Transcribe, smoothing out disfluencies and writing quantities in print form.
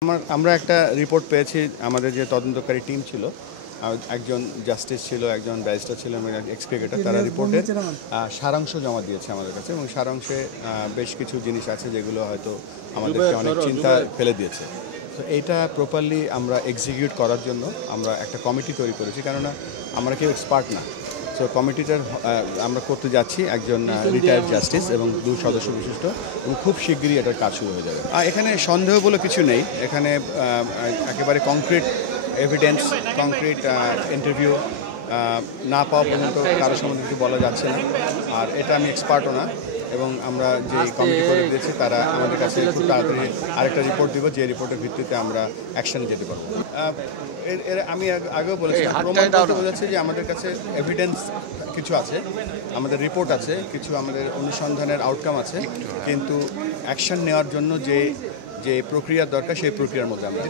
আমরা একটা রিপোর্ট পেয়েছি। আমাদের যে তদন্তকারী টিম ছিল, একজন জাস্টিস ছিল, একজন ব্যারিস্টার ছিল এবং এক্স ক্রিকেটার, তারা রিপোর্টের সারাংশ জমা দিয়েছে আমাদের কাছে এবং সারাংশে বেশ কিছু জিনিস আছে যেগুলো হয়তো আমাদেরকে অনেক চিন্তা ফেলে দিয়েছে। তো এইটা প্রপারলি আমরা এক্সিকিউট করার জন্য আমরা একটা কমিটি তৈরি করেছি, কেননা আমরা কেউ এক্সপার্ট না। সো কমিটিটার আমরা করতে যাচ্ছি একজন রিটায়ার্ড জাস্টিস এবং 2 সদস্য বিশিষ্ট, এবং খুব শিগগিরই এটার কাজ শুরু হয়ে যাবে। এখানে সন্দেহ বলে কিছু নেই। এখানে একেবারে কংক্রিট এভিডেন্স, কংক্রিট ইন্টারভিউ না পাওয়া পর্যন্ত কারোর সম্বন্ধে কিছু বলা যাচ্ছে না। আর এটা আমি এক্সপার্টও না, এবং আমরা যে কমিটি করে দিয়েছি তারা আমাদের কাছে খুব তাড়াতাড়ি আরেকটা রিপোর্ট দিব, যে রিপোর্টের ভিত্তিতে আমরা অ্যাকশনে যেতে পারবো। আমি আগেও বলেছি, প্রমাণ করতে বোঝাচ্ছে যে আমাদের কাছে এভিডেন্স কিছু আছে, আমাদের রিপোর্ট আছে, কিছু আমাদের অনুসন্ধানের আউটকাম আছে, কিন্তু অ্যাকশন নেওয়ার জন্য যে প্রক্রিয়ার দরকার সেই প্রক্রিয়ার মধ্যে আমরা